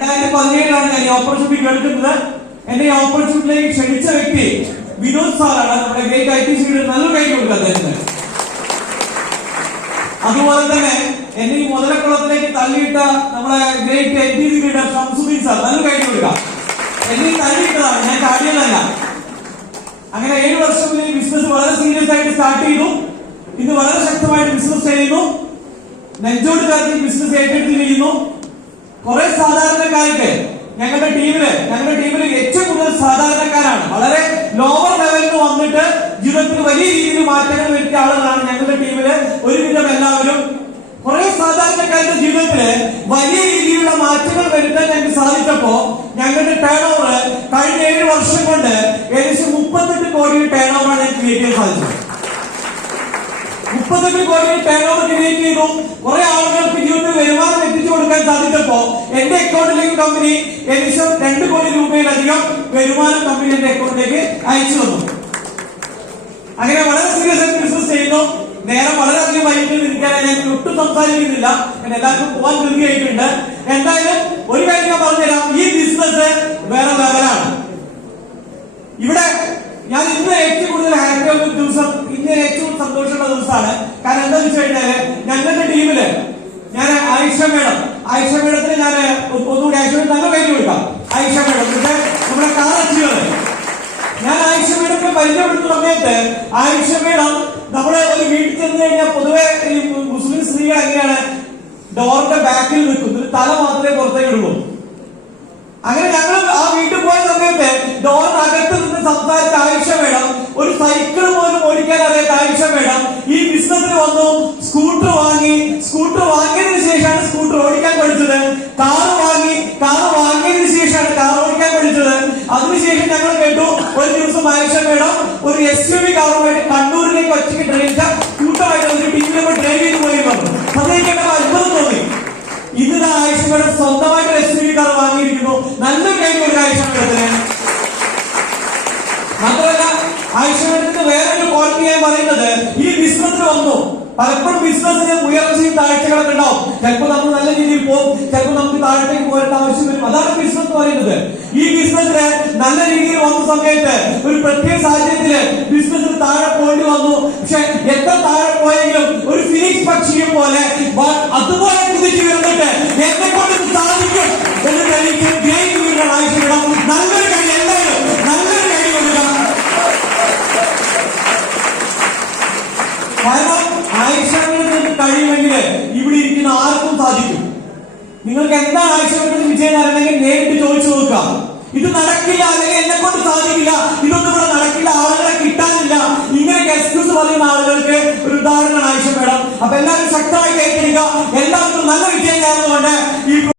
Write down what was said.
2017 ഞാൻ ഈ ഓപ്പർച്യൂണിറ്റി കേൾക്കുന്നത്. എന്നെ ഈ ഓപ്പർച്യൂണിറ്റിയിലേക്ക് ക്ഷണിച്ച വ്യക്തി വിനോദ് സാറാണ്. നമ്മുടെ ഗ്രേറ്റ് ITC നല്ലൊരു കൈ കൊടുക്കുക അദ്ദേഹത്തിന്. അതുപോലെ തന്നെ എന്നെ ഈ മുതലക്കുളത്തിലേക്ക് തള്ളിയിട്ട നമ്മുടെ great NTC leader Shamsuddin sir, നല്ലൊരു കൈ കൊടുക്കുക. എന്നെ തള്ളിയിട്ടതാണ്, ഞാൻ ചാടിയതല്ല. അങ്ങനെ 7 വർഷം ഈ ബിസിനസ് വളരെ സീരിയസ് ആയിട്ട് സ്റ്റാർട്ട് ചെയ്തു. ഇന്ന് വളരെ ശക്തമായിട്ട് ബിസിനസ് ചെയ്യുന്നു. നെഞ്ചോട് ചേർത്ത് ബിസിനസ് ഏറ്റെടുത്തിരിക്കുന്നു. കുറെ സാധാരണക്കാർക്ക് ഞങ്ങളുടെ ടീമില് ഏറ്റവും കൂടുതൽ സാധാരണക്കാരാണ്. വളരെ ലോവർ ലെവലിൽ വന്നിട്ട് ജീവിതത്തിൽ വലിയ രീതിയിൽ മാറ്റങ്ങൾ വരുത്തിയ ആളുകളാണ് ഞങ്ങളുടെ ടീമില്. ഒരുവിധം എല്ലാവരും കുറെ സാധാരണക്കാരുടെ ജീവിതത്തില് വലിയ രീതിയിലുള്ള മാറ്റങ്ങൾ വരുത്താൻ ഞങ്ങൾക്ക് സാധിച്ചപ്പോ ഞങ്ങളുടെ ടേൺ ഓവർ കഴിഞ്ഞ 7 വർഷം കൊണ്ട് ഏകദേശം 38 കോടി ടേൺ ഓവറാണ് ഞങ്ങൾക്ക് ക്രിയേറ്റ് ചെയ്യാൻ സാധിച്ചത്. 38 കോടി ടേൺ ഓവർ ക്രിയേറ്റ് ചെയ്തു. കുറെ ആളുകൾക്ക് ജീവിതത്തിൽ വരുമാനം എത്തിച്ചു കൊടുക്കാൻ സാധിച്ചപ്പോ എന്റെ അക്കൗണ്ടിലേക്ക് കമ്പനി ഏകദേശം 2 കോടി രൂപയിലധികം വരുമാനം കമ്പനി എന്റെ അക്കൗണ്ടിലേക്ക് അയച്ചു തന്നു. അങ്ങനെ വളരെ സീരിയസ് ആയിട്ട് ബിസിനസ് ചെയ്യുന്നു. നേരം വളരെയധികം വൈകിട്ട് ഇരിക്കാനായി ഞാൻ ഒട്ടും സംസാരിക്കുന്നില്ല. ഞാൻ എല്ലാവർക്കും പോകാൻ തീർച്ചയായിട്ടുണ്ട്. എന്തായാലും ഒരു കാര്യം ഞാൻ പറഞ്ഞുതരാം, ഈ ബിസിനസ് വേറെ ലെവലാണ്. ഇവിടെ ഞാൻ ഇന്ന് ഏറ്റവും കൂടുതൽ ഹാപ്പി ആവുന്ന ദിവസം, ഇന്ന് ഏറ്റവും സന്തോഷമുള്ള ദിവസമാണ്. കാരണം എന്താ വെച്ച് കഴിഞ്ഞാല് ഞങ്ങളുടെ ടീമില് ഞാൻ ആയിഷ മേഡത്തിന് ഞാൻ ഒന്നുകൂടി ആയിഷ മേഡം നല്ല കൈ കൊടുക്കാം. ആയിഷ മേഡം നമ്മുടെ കാറച്ചികള് ഞാൻ ആയിഷ മേഡത്തെ പരിചയപ്പെടുത്തുന്ന സമയത്ത് ആയിഷ മേഡം നമ്മുടെ ഒരു വീട്ടിൽ ചെന്ന് കഴിഞ്ഞാൽ പൊതുവെ ഈ മുസ്ലിം സ്ത്രീകൾ എങ്ങനെയാണ് ഡോറിന്റെ ബാക്കിൽ നിൽക്കുന്നത്, തല മാത്രമേ പുറത്തേക്ക് ഇടുള്ളൂ. അങ്ങനെ ഞങ്ങൾ ആ വീട്ടിൽ പോയ സമയത്ത് ഡോറിനകത്ത് നിന്ന് സംസാരിച്ച ആയിഷ മേഡം ഒരു സൈക്കിൾ പോലും ഓടിക്കാൻ അറിയാത്ത ആയിഷ മേഡം ഈ ബിസിനസ്സിന് വന്നു. സ്കൂട്ടർ വാങ്ങിയതിനു ശേഷമാണ് സ്കൂട്ടർ ഓടിക്കാൻ പഠിച്ചത്. കാറ് വാങ്ങിയതിനു ശേഷമാണ് കാർ ഓടിക്കാൻ പഠിച്ചത്. അതിനുശേഷം ഞങ്ങൾ കേട്ടു ഒരു ദിവസം ആയിഷ മേഡം ഒരു SUV കാറുമായിട്ട് കണ്ണൂരിലേക്ക് ഒറ്റയ്ക്ക് ഡ്രൈവ് കൂട്ടമായിട്ട് ഒരു ടീമിലൊക്കെ ഡ്രൈവ് ചെയ്ത് പോയി വന്നു. അതൊക്കെ കേട്ടപ്പോൾ അത്ഭുതം തോന്നി. ഇന്ന് ആയിഷ മേഡം സ്വന്തമായിട്ട് SUV കാർ വാങ്ങിയിരിക്കുന്നു. നല്ലൊരു കൈ കൊടുക്കുക ആയിഷ മേഡത്തിന്. മാത്രമല്ല ആയിഷ മേഡത്തിന് വേറൊരു ക്വാളിറ്റി ഞാൻ പറയുന്നത്, ഈ ബിസിനസ്സിൽ വന്നു പലപ്പോഴും ബിസിനസ്സിന് ഉയർച്ചയും താഴ്ചകളൊക്കെ ഉണ്ടാവും. ചിലപ്പോൾ നമ്മൾ നല്ല രീതിയിൽ പോകും, ചിലപ്പോൾ നമുക്ക് താഴത്തേക്ക് പോരേണ്ട ആവശ്യം വരും. അതാണ് ബിസിനസ് എന്ന് പറയുന്നത്. ഈ ബിസിനസ്സിന് നല്ല രീതിയിൽ വന്ന സമയത്ത് ഒരു പ്രത്യേക സാഹചര്യത്തില് ബിസിനസ്സിന് താഴെ പോയിട്ട് വന്നു. പക്ഷെ എത്ര താഴെ പോയെങ്കിലും ഒരു ഫിനിക്സ് പക്ഷിയെ പോലെ അതുപോലെ കുതിച്ചു വരുന്നിട്ട് എന്നെ കൊണ്ട് സാധിക്കും എന്ന് തെളിയിക്കാൻ ഗ്രേറ്റ് ലീഡർ ആയിഷ മേഡം. നല്ലൊരു കൈ, എല്ലാവരും നല്ലൊരു കൈ കൊടുക്കണം. കാരണം ആയിഷ മേഡത്തിന് കഴിയുമെങ്കിൽ ഇവിടെ ഇരിക്കുന്ന ആർക്കും സാധിക്കും. നിങ്ങൾക്ക് എന്താണ് ആയിഷ മേഡത്തിന് വിജയം അറിയണമെങ്കിൽ നേരിട്ട് ചോദിച്ചു നോക്കാം. ഇത് നടക്കില്ല, അല്ലെങ്കിൽ എന്നെ കൊണ്ട് സാധിക്കില്ല, ഇതൊന്നും ഇവിടെ നടക്കില്ല, ആളുകളെ കിട്ടാനില്ല, ഇങ്ങനെയൊക്കെ എക്സ്ക്യൂസ് പറയുന്ന ആളുകൾക്ക് ഒരു ഉദാഹരണമാണ് ആയിഷ മേഡം. അപ്പൊ എല്ലാവരും ശക്തമായി കേൾക്കുക. എല്ലാവർക്കും നല്ല വിജയം കാരണം കൊണ്ട് ഈ